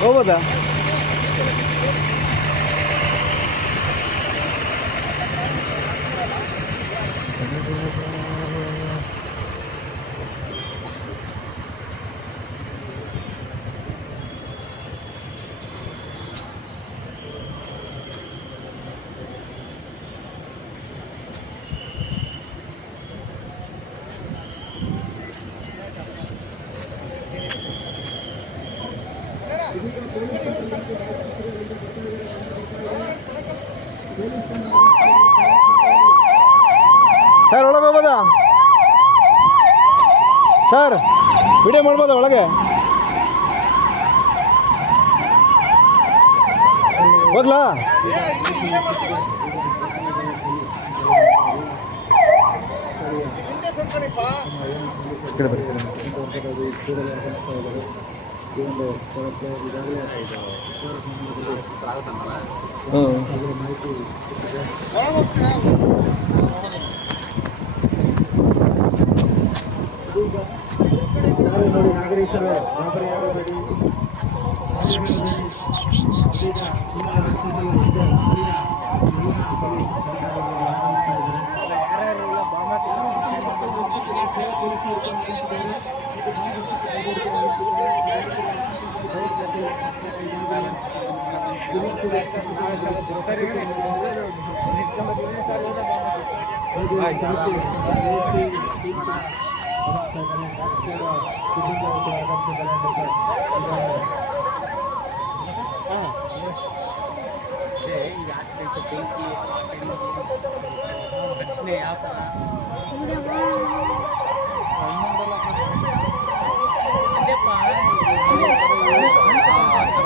ಹೋಗ್ಬೋದಾ? Sir ಒಳಗೆ ಹೋಗ್ಬೋದಾ sir? Video ಮಾಡ್ಬೋದಾ ಒಳಗೆ? ಹೋಗ್ಲಾ? ನಾಗರಿಕರು ಗಾಬರಿಯಾಗಬೇಡಿ.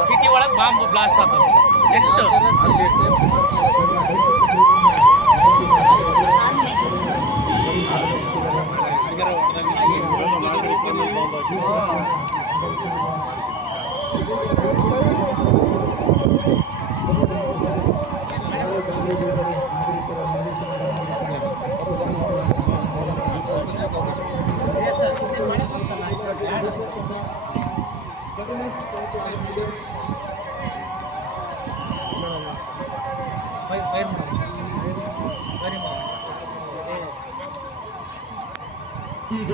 ಸಿಟಿ ಒಳಗೆ ಬಾಂಬ್ ಬ್ಲಾಸ್ಟ್ ಆತ. ನೆಕ್ಸ್ಟ್ ಈಗ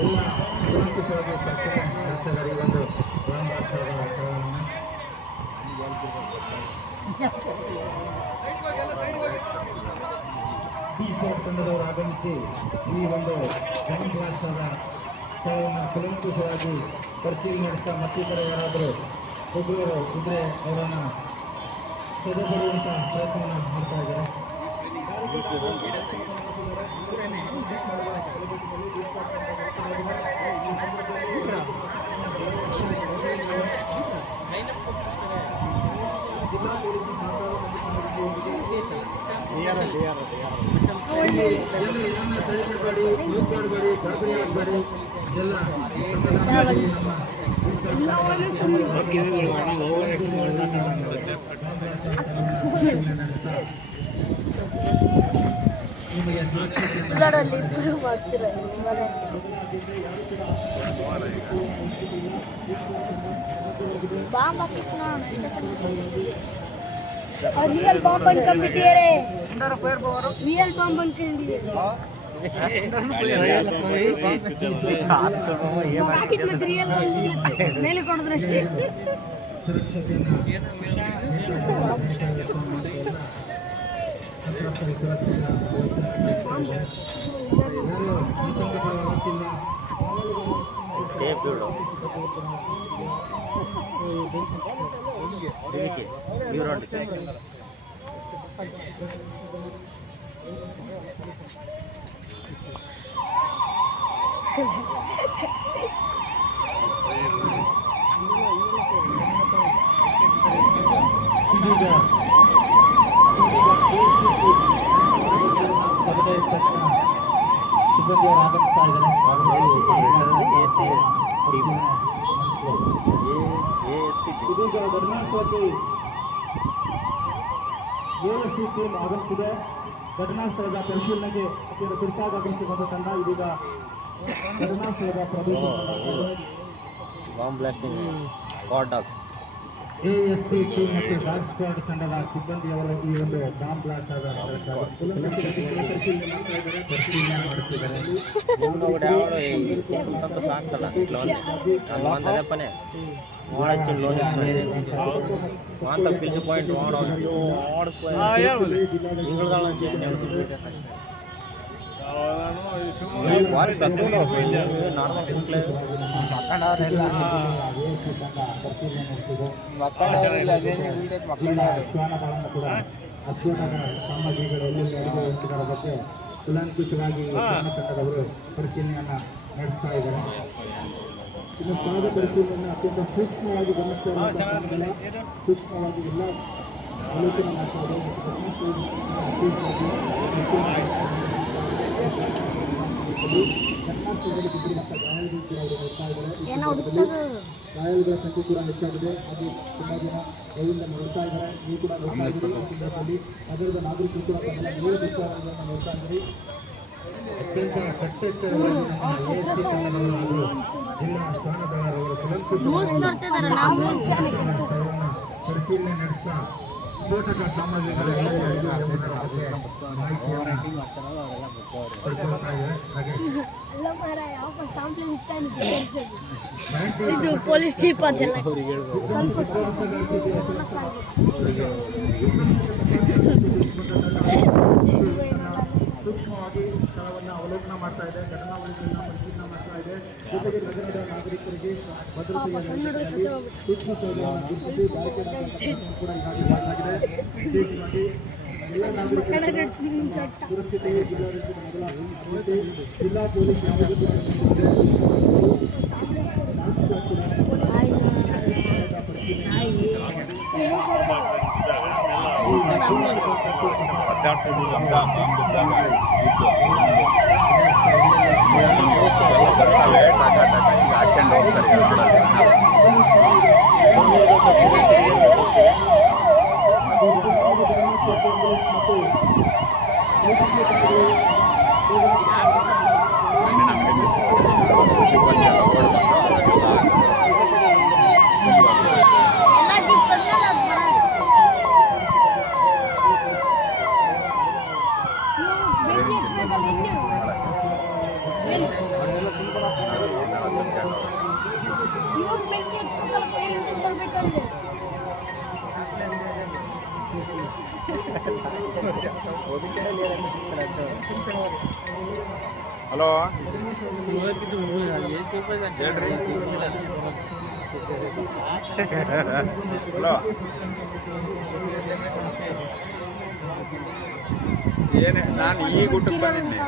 ಎಲ್ಲ ಸುರಕ್ಷಿತವಾಗಿ ನಡೆಸಿದ್ದಾರೆ. ಈ ಒಂದು ತಂಡದವರು ಆಗಮಿಸಿ ಈ ಒಂದು ಬಾಂಬ್ ಬ್ಲಾಸ್ಟ್ ಆದ ಸ್ಥಳವನ್ನು ಕುಲಂಕುಷವಾಗಿ ಪರಿಶೀಲನೆ ನಡೆಸ್ತಾ ಮತ್ತಿತರ ಯಾರಾದರೂ ಉಗ್ರರು ಇದ್ರೆ ಅವರನ್ನು ಸೆರೆಪಡೆಯುವಂಥ ಪ್ರಯತ್ನವನ್ನು ಮಾಡ್ತಾ ಇದ್ದಾರೆ. ಇದನ್ನ ತಡೆಗಟ್ಟಬೇಡಿ, ಯೂಸ್ ಮಾಡಬೇಡಿ, ಗಾಬರಿ ಆಗಬೇಡಿ. ಎಲ್ಲ ನಿಮಗೆ ಸುರಕ್ಷತೆಯಿಂದ रियल बॉम्ब बन कंप्यूटर है रियल बॉम्ब बन के लिए रियल ಮೇಲೆ ಕೊಡೋದ್ರೆ ಅಷ್ಟೇ ಸುರಕ್ಷತೆಯಿಂದ ಯಾರು ಆತಂಕಪಡುವ ಅಗತ್ಯವಿಲ್ಲ. ಇದೀಗ ಸಮುದಾಯ ಚಕ್ರ ಸಿಬ್ಬಂದಿಯವರು ಆಗಮಿಸ್ತಾ ಇದ್ದಾರೆ. ಇದೀಗ ಘಟನಾಸ್ಥಳಕ್ಕೆ ASC ಟೀಮ್ ಆಗಮಿಸಿದೆ. ಘಟನಾಸ್ಥಳದ ಪರಿಶೀಲನೆಗೆ ಅತ್ಯಂತ ತುರ್ತಾಗಿ ಆಗಮಿಸಿಕೊಂಡ ತಂಡ ಇದೀಗ ಘಟನಾಸ್ಥಳದ ಪ್ರವೇಶ bomb blasting squad dogs ASC team ಮತ್ತು ಡಾಗ್ ಸ್ಕ್ವಾಡ್ ತಂಡದ ಸಿಬ್ಬಂದಿಯವರು ಈ ಒಂದು ಬಾಂಬ್ ಬ್ಲಾಸ್ಟ್ ಆದ ಪರಿಶೀಲನೆ ಮಾಡುತ್ತಿದ್ದಾರೆ. ಸಾಕ್ತಲ್ಲ ಒಂದೇ ಪನೆ వాడొచ్చి లోన్ అంత పిలిచి పాయింట్ వాడు ఇంగ్లదాಳ నార్మల్ కుట్లే ಅಸ್ಫೋಟಕ ಸಾಮಗ್ರಿಗಳು ಎಲ್ಲೆಲ್ಲಿ ಅಡಗಿರುವುದರ ಬಗ್ಗೆ ಕೂಲಂಕುಷವಾಗಿ ತಂಡದವರು ಪರಿಶೀಲನೆಯನ್ನ ನಡೆಸ್ತಾ ಇದ್ದಾರೆ. ಇನ್ನು ಸ್ಥಳದ ಪರಿಶೀಲನೆಯನ್ನು ಅತ್ಯಂತ ಸೂಕ್ಷ್ಮವಾಗಿ ಗಮನಿಸ್ತಾ ಸೂಕ್ಷ್ಮವಾಗಿ ಎಲ್ಲ ಆಲೋಚನೆ ಮಾಡ್ತಾ ಇದೆ ಘಟನಾಸ್ಥಳದಲ್ಲಿ ಬಿದ್ದಿರುವಂಥ ಗಾಯಾಳುಗಳು ಕೂಡ ಅವರು ನೋಡ್ತಾ ಇದ್ದಾರೆ. ಗಾಯಾಳುಗಳ ಸಂಖ್ಯೆ ಕೂಡ ಹೆಚ್ಚಾಗಿದೆ. ಅದು ತುಂಬ ಜನ ಕೈಯಿಂದ ನೋಡ್ತಾ ಇದ್ದಾರೆ. ನೀವು ಕೂಡ ನೋಡ್ತಾ ಇದ್ದೀರಿ. ಸಂದರ್ಭದಲ್ಲಿ ನಗರದ ನಾಗರಿಕರು ಕೂಡ ತಮ್ಮ ನೇರ ದೃಶ್ಯಗಳನ್ನು ನೋಡ್ತಾ ಇದ್ದೀರಿ. ಅತ್ಯಂತ ಕಟ್ಟೆಚ್ಚರವಾಗಿ ಜಿಲ್ಲಾ ಸ್ಥಾನದಾರರವರು ಪರಿಶೀಲನೆ ನಡೆಸ್ತಾ ಸ್ಫೋಟಕ ಸಾಮಗ್ರಿಗಳ ಇದು ಪೊಲೀಸ್ ಜೀಪ್ ಅದೆಲ್ಲ ಸೂಕ್ಷ್ಮವಾಗಿ ಸ್ಥಳವನ್ನು ಅವಲೋಕನ ಮಾಡ್ತಾ ಇದೆ. ಘಟನಾವಳಿಗಳನ್ನ ಪರಿಶೀಲನೆ ಮಾಡ್ತಾ ಇದೆ. ಜೊತೆಗೆ ನಗರದ ನಾಗರಿಕರಿಗೆ ಭದ್ರತೆಯ ಸೂಕ್ಷ್ಮ ಗುರುತಿಸಿ ಬ್ಯಾರಿಕೇಡ್ ಕೂಡ ಈಗಾಗಲೇ ಮಾಡಲಾಗಿದೆ. ವಿಶೇಷವಾಗಿ ಎಲ್ಲ ನಾಗರಿಕರ ಸುರಕ್ಷತೆ ಜಿಲ್ಲಾಡಳಿತದ ಮೊದಲ ಆದ್ಯತೆ. ಜಿಲ್ಲಾ ಪೊಲೀಸ್ ಹಲೋ ಹಲೋ ಏನೇ ನಾನು ಈಗ ಊಟಕ್ಕೆ ಬಂದಿದ್ದೆ.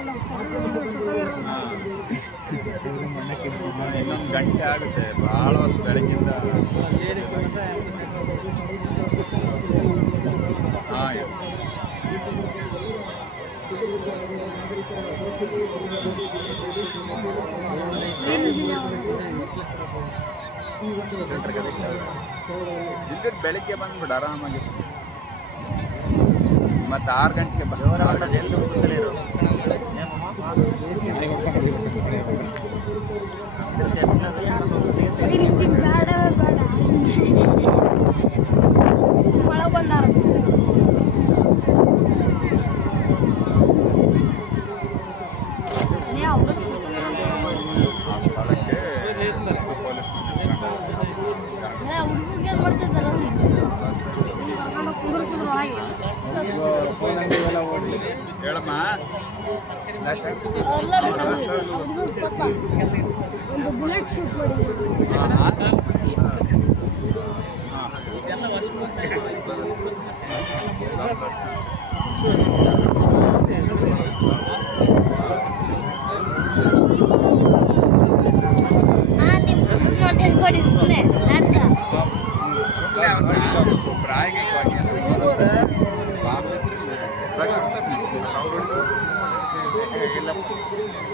ಇನ್ನೊಂದು ಗಂಟೆ ಆಗುತ್ತೆ. ಭಾಳ ಹೊತ್ತು ಬೆಳಗ್ಗಿಂದ ಹಾಂ ಇಲ್ಲಿ ಬೆಳಗ್ಗೆ ಬಂದ್ಬಿಡು ಆರಾಮಾಗಿ. ಮತ್ತು 6 ಗಂಟೆಗೆ ಹೇಳಮ್ಮ. ಬುಲೆಟ್ ಶೂಟ್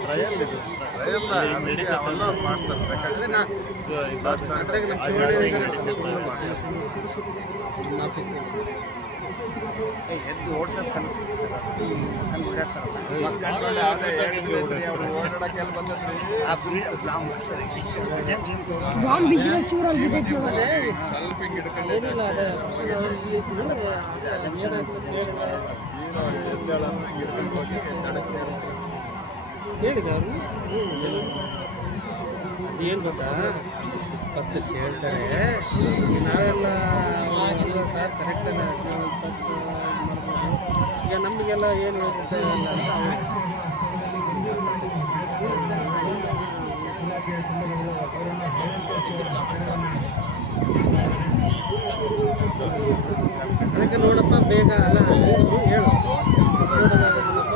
ಟ್ರಯಲ್ ಇದು ಮಾಡ್ತಾರೆ ಬೇಕಾದ್ರೆ ಎದ್ದು ಓಡ್ಸೋದು ಕನಸು ಸರ್ ಓಡಾಡಕ್ಕೆಲ್ಲ ಬಾಂಬ್ ಬಿದ್ದರೆ ಚೂರಲ್ಲಿ ಬಿದ್ದೈತೆ ಸ್ವಲ್ಪ ಹಿಂಗೆ ಹಿಡ್ಕೊಂಡು ಹೋಗಿ ಎದ್ದಾಡಕ್ಕೆ ಸೇರಿಸ್ತಾರೆ. ಹೇಳಿದ ಅವರು ಏನು ಗೊತ್ತಾ ಪತ್ತು ಕೇಳ್ತಾರೆ ನಾವೆಲ್ಲ ಸರ್ ಕರೆಕ್ಟಲ್ಲ 20 ಮಾಡ್ಬೋದು ಈಗ ನಮಗೆಲ್ಲ ಏನು ಹೇಳ್ತಾರೆ ಅದಕ್ಕೆ ನೋಡಪ್ಪ ಬೇಗ ಅಲ್ಲ ಹೇಳು ನೋಡೋದಾಗಲ್ಲಪ್ಪ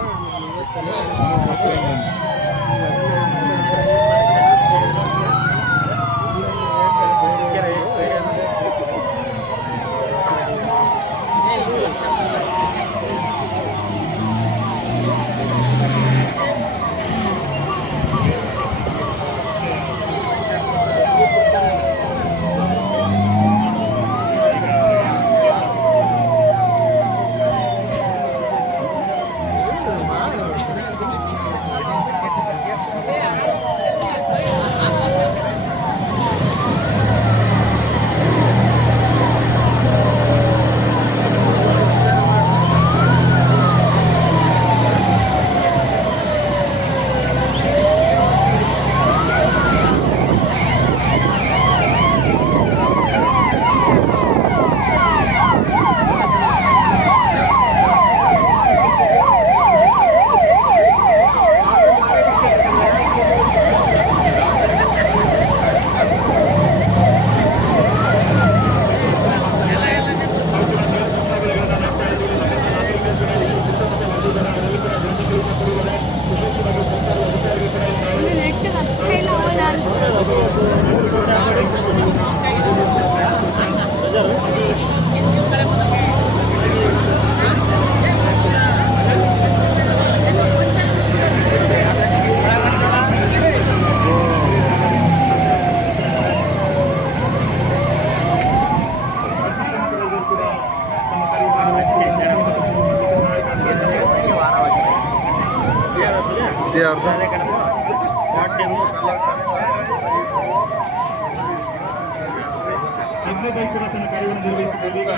ಕೂಡ ತನ್ನ ಕಾರ್ಯವನ್ನು ನಿರ್ವಹಿಸಿದ್ದಾರೆ. ಈಗ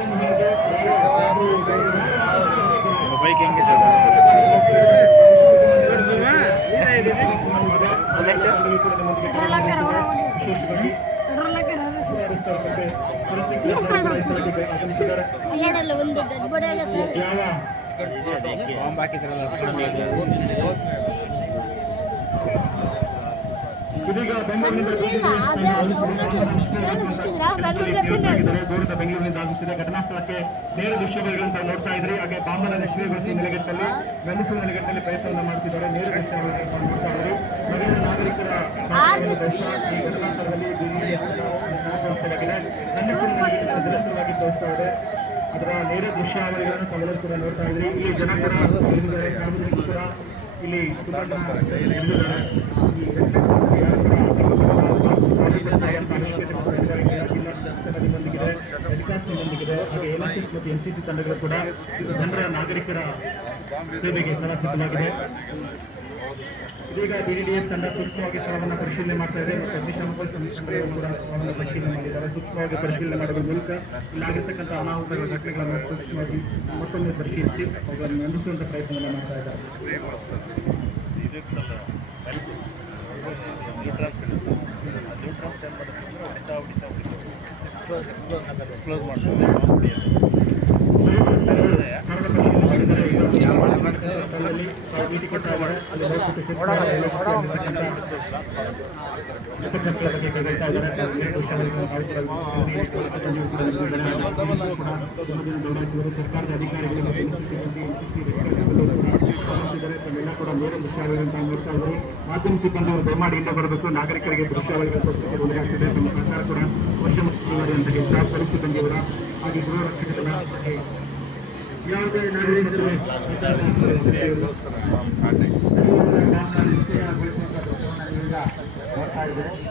ಒಂದು ಡೆಡ್ ಬಾಡಿ ಆಗತ್ತೆ ಬಾಂಬ್ ಹಾಕಿದ್ರಲ್ಲ ಇದೀಗ ಬೆಂಗಳೂರಿನಿಂದ ದೂರದ ಬೆಂಗಳೂರಿನಿಂದ ಆಗಮಿಸಿದ ಘಟನಾ ಸ್ಥಳಕ್ಕೆ ನೇರ ದೃಶ್ಯಗಳನ್ನು ತಾವು ನೋಡ್ತಾ ಇದ್ರಿ. ಹಾಗೆ ಬಾಂಬನ ನಿಷ್ಕ್ರಿಯಗೊಳಿಸುವ ನೆಲೆಗಟ್ಟಲ್ಲಿ ಗಮನಿಸುವ ನೆಲೆಗಟ್ಟಲ್ಲಿ ಪ್ರಯತ್ನವನ್ನು ಮಾಡುತ್ತಿದ್ದಾರೆ. ನೇರ ದೃಶ್ಯಗಳನ್ನು ನೋಡ್ತಾ ಇದ್ರಿ. ನಗರದ ನಾಗರಿಕರ ಸಹಕಾರವನ್ನು ಬಯಸ್ತಾ ಈ ಘಟನಾ ಸ್ಥಳದಲ್ಲಿ ಗಮನಿಸುವ ನೆಲೆಗಟ್ಟನ್ನು ನಿರಂತರವಾಗಿ ತೋರಿಸ್ತಾ ಇದೆ. ಅದರ ನೇರ ದೃಶ್ಯಾವಳಿಗಳನ್ನು ತಾವೆಲ್ಲರೂ ಕೂಡ ನೋಡ್ತಾ ಇದ್ರಿ. ಇಲ್ಲಿ ಜನ ಕೂಡ ಇಲ್ಲಿದ್ದಾರೆ, ಸಾರ್ವಜನಿಕರು ಕೂಡ ಇಲ್ಲಿ ತುಂಬಾ ಜನ ಇಲ್ಲಿದ್ದಾರೆ. ಈ ಯಾರು ಕೂಡ ಜಿಲ್ಲಾಧಿಕಾರಿಗಳೊಂದಿಗಿದೆ ಹಾಗೆ NSS ಮತ್ತು NCC ತಂಡಗಳು ಕೂಡ ಜನರ ನಾಗರಿಕರ ಸೇವೆಗೆ ಸದಾ ಸಿದ್ಧವಾಗಿದೆ. ಇದೀಗ BDDS ತಂಡ ಸೂಕ್ಷ್ಮವಾಗಿ ಸ್ಥಳವನ್ನು ಪರಿಶೀಲನೆ ಮಾಡ್ತಾ ಇದೆ ಮತ್ತು ಅಗ್ನಿಶಾಮಕ ಸಮೀಕ್ಷೆಗಳು ಕೂಡ ಸ್ಥಳವನ್ನು ಪರಿಶೀಲನೆ ಮಾಡಿದ್ದಾರೆ. ಸೂಕ್ಷ್ಮವಾಗಿ ಪರಿಶೀಲನೆ ಮಾಡೋದ್ರ ಮೂಲಕ ಇಲ್ಲಾಗಿರ್ತಕ್ಕಂಥ ಅನಾಹುತಗಳ ಘಟನೆಗಳನ್ನು ಸೂಕ್ಷ್ಮವಾಗಿ ಮತ್ತೊಮ್ಮೆ ಪರಿಶೀಲಿಸಿ ಅವುಗಳನ್ನು ನಂಬಿಸುವಂಥ ಪ್ರಯತ್ನವನ್ನು ಮಾಡ್ತಾ ಇದ್ದಾರೆ. ಎಕ್ಸ್ಪ್ಲೋಸ್ ಮಾಡ್ತಾರೆ ಸ್ಥಳದಲ್ಲಿ ಭೇಟಿ ಕೊಟ್ಟಾಗ ಅಲ್ಲಿ ಸರ್ಕಾರದ ಅಧಿಕಾರಿಗಳು ತಮ್ಮೆಲ್ಲ ಕೂಡ ನೇರ ದೃಶ್ಯಾವಳಿಗಳನ್ನು ನೋಡ್ತಾ ಇದ್ದಾರೆ. ಮಾಧ್ಯಮ ಸಿಬ್ಬಂದಿಯವರು ದಯಮಾಡಿ ಇಲ್ಲೇ ಬರಬೇಕು. ನಾಗರಿಕರಿಗೆ ದೃಶ್ಯಾವಳಿಗಳನ್ನು ತೋರಿಸಲಿಕ್ಕೆ ಒಳಗಾಗ್ತದೆ. ನಮ್ಮ ಸರ್ಕಾರ ಕೂಡ ವರ್ಷ ಮುಖ್ಯವಾರಿ ಅಂತ ಹೇಳ್ತಾ ಪೊಲೀಸ್ ಸಿಬ್ಬಂದಿಯವರ ಹಾಗೆ ಗೃಹ ರಕ್ಷಕರ ಹಾಗೆ ಯಾವುದೇ ನಾಗರಿಕರು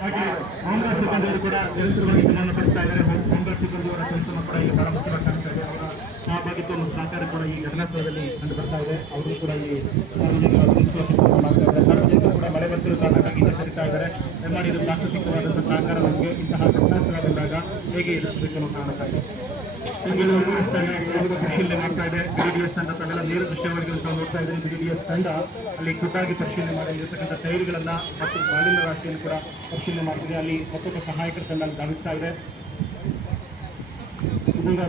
ಹಾಗೆ ಹೋಮ್ಗಾರ್ಡ್ ಸಿಬ್ಬಂದಿಯವರು ಕೂಡ ನಿರಂತರವಾಗಿ ಶ್ರಮವನ್ನು ಪಡಿಸ್ತಾ ಇದ್ದಾರೆ. ಹೋಮ್ಗಾರ್ಡ್ ಸಿಬ್ಬಂದಿಯವರ ಕೆಲಸವನ್ನು ಕೂಡ ಈಗ ಬಹಳ ಮುಖ್ಯವಾಗಿ ಕಾಣಿಸ್ತಾ ಇದೆ. ಅವರ ಸಹಭಾಗಿತ್ವ ಮತ್ತು ಸಹಕಾರ ಕೂಡ ಈ ಘಟನಾ ಸ್ಥಳದಲ್ಲಿ ಕಂಡು ಬರ್ತಾ ಇದೆ. ಅವರು ಕೂಡ ಈ ಸಾರ್ವಜನಿಕರ ತಿಳಿಸುವ ಕೆಲಸವನ್ನು ಮಾಡ್ತಾ ಇದ್ದಾರೆ. ಸಾರ್ವಜನಿಕರು ಕೂಡ ಮಳೆ ಬರ್ತಿರುವ ಕಾರಣಕ್ಕಾಗಿ ಸರಿತಾ ಇದ್ದಾರೆ. ದಯಮಾಡಿ ಇದು ಪ್ರಾಕೃತಿಕವಾದಂತಹ ಸಹಕಾರ ನಮಗೆ ಇಂತಹ ಘಟನಾ ಸ್ಥಳ ಬಂದಾಗ ಹೇಗೆ ಎದುರಿಸಬೇಕು ಅನ್ನೋ ಕಾರಣಕ್ಕಾಗಿ ಬೆಂಗಳೂರು ಸ್ಥಳದ ಪರಿಶೀಲನೆ ಮಾಡ್ತಾ ಇದೆ. BDDS ತಂಡ ತನ್ನೆಲ್ಲ ನೇರ ದೃಶ್ಯಾವಳಿಗಳನ್ನು ತಾವು ನೋಡ್ತಾ ಇದ್ದಾರೆ. BDDS ತಂಡ ಅಲ್ಲಿ ಖುದ್ದಾಗಿ ಪರಿಶೀಲನೆ ಮಾಡಿರ್ತಕ್ಕಂಥ ಟೈರ್ಗಳನ್ನ ಮತ್ತು ಮಾಲಿನ್ಯ ರಾಶಿಯನ್ನು ಕೂಡ ಪರಿಶೀಲನೆ ಮಾಡ್ತಿದೆ. ಅಲ್ಲಿ ಮತ್ತೊಬ್ಬ ಸಹಾಯಕರ ತಂಡ ಧಾವಿಸ್ತಾ ಇದೆ. ಇದೀಗ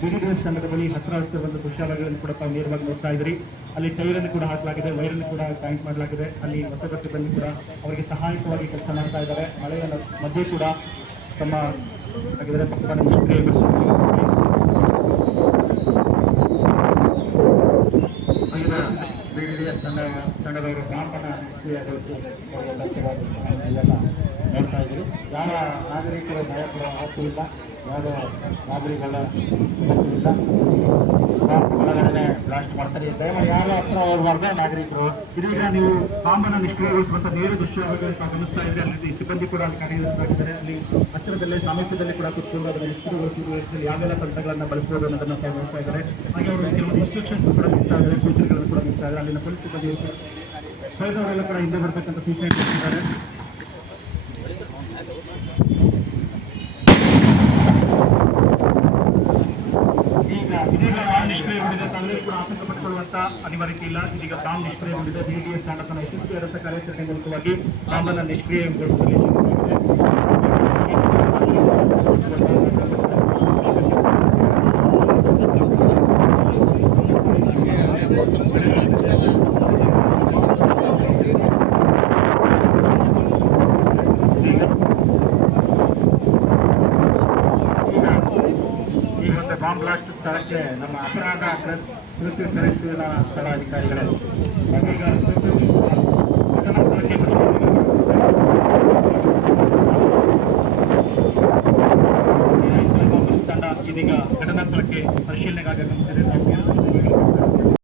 BDDS ತಂಡದ ಬಳಿ ಹತ್ತಿರ ಬಂದ ದೃಶ್ಯಾವಳಿಗಳನ್ನು ಕೂಡ ತಾವು ನೇರವಾಗಿ ನೋಡ್ತಾ ಇದ್ರಿ. ಅಲ್ಲಿ ಟೈರನ್ನು ಕೂಡ ಹಾಕಲಾಗಿದೆ, ವೈರನ್ನು ಕೂಡ ಜಾಯಿಂಟ್ ಮಾಡಲಾಗಿದೆ. ಅಲ್ಲಿ ಮತ್ತೊಬ್ಬ ಸಿಬ್ಬಂದಿ ಕೂಡ ಅವರಿಗೆ ಸಹಾಯಕವಾಗಿ ಕೆಲಸ ಮಾಡ್ತಾ ಇದ್ದಾರೆ. ಮಳೆಯ ಮಧ್ಯೆ ಕೂಡ ತಮ್ಮ ಹಾಗಿದ್ರೆ ಪಕ್ಕವನ್ನು ನಿಷ್ಕ್ರಿಯಗೊಳಿಸುವುದು BDDS ತಂಡದವರು ಬಾಂಬನ್ನು ನಿಷ್ಕ್ರಿಯಗೊಳಿಸಿ ಎಲ್ಲ ನೋಡ್ತಾ ಇದ್ದೀವಿ. ಯಾವ ನಾಗರಿಕರು ಭಯಪಡುವ ಅಗತ್ಯವಿಲ್ಲ, ಯಾವುದೇ ನಾಗರಿಕಗಳ ಅಗತ್ಯವಿಲ್ಲ. ಒಳಗಡೆ ಬ್ಲಾಸ್ಟ್ ಮಾಡ್ತಾರೆ. ದಯಮಾಡಿ ಯಾರು ಹತ್ರ ಹೋಗಬಾರ್ದು ನಾಗರಿಕರು. ಇದೀಗ ನೀವು ಬಾಂಬನ್ನು ನಿಷ್ಕ್ರಿಯಗೊಳಿಸುವಂತ ನೇರ ದೃಶ್ಯವನ್ನು ಗಮನಿಸ್ತಾ ಇದ್ರೆ ಅಲ್ಲಿ ಸಿಬ್ಬಂದಿ ಕೂಡ ಅಲ್ಲಿ ಕಾರ್ಯನಿರ್ವಹಿಸಿದ್ದಾರೆ. ಅಲ್ಲಿ ಹತ್ತಿರದಲ್ಲೇ ಸಾಮೀಪ್ಯದಲ್ಲಿ ಕೂಡ ಕೂತ್ಕೊಂಡು ಅದನ್ನು ನಿಷ್ಕ್ರಿಯಗೊಳಿಸುವ ಯಾವೆಲ್ಲ ತಂತ್ರಗಳನ್ನು ಬಳಸಬಹುದು ಅನ್ನೋದನ್ನು ತಾವು ನೋಡ್ತಾ ಇದ್ದಾರೆ. ಹಾಗೆ ಅವರು ಕೆಲವೊಂದು ಇನ್ಸ್ಟ್ರಕ್ಷನ್ಸ್ ಕೂಡ ನೀಡ್ತಾ ಇದ್ದಾರೆ, ಸೂಚನೆಗಳನ್ನು ಕೂಡ ನೀಡ್ತಾ ಇದ್ದಾರೆ. ಅಲ್ಲಿನ ಪೊಲೀಸ್ ಸಿಬ್ಬಂದಿ ಸೈದವರೆಲ್ಲ ಕೂಡ ಹಿಂದೆ ಬರ್ತಕ್ಕಂಥ ಸೂಚನೆ ಕೊಡ್ತಿದ್ದಾರೆ. ಇದೀಗ ಬಾಂಬ್ ನಿಷ್ಕ್ರಿಯಗೊಂಡಿದೆ. ತಾವೆಲ್ಲರೂ ಕೂಡ ಆತಂಕ ಪಟ್ಟುಕೊಳ್ಳುವಂತ ಅನಿವಾರ್ಯತೆ ಇಲ್ಲ. ಇದೀಗ ಬಾಂಬ್ ನಿಷ್ಕ್ರಿಯಗೊಂಡಿದೆ. BDDS ತಂಡ ತನ್ನ ಯಶಸ್ವಿಯಾದಂತಹ ಕಾರ್ಯಾಚರಣೆ ಮೂಲಕವಾಗಿ ಬಾಂಬನ್ನು ನಿಷ್ಕ್ರಿಯಗೊಳಿಸುವಲ್ಲಿ ಬಾಂಬ್ ಬ್ಲಾಸ್ಟ್ ಸ್ಥಳಕ್ಕೆ ನಮ್ಮ ಅಪರಾಧ ಕೃತ್ಯ ಪರಿಶೀಲನಾ ಸ್ಥಳ ಅಧಿಕಾರಿಗಳು ಈಗ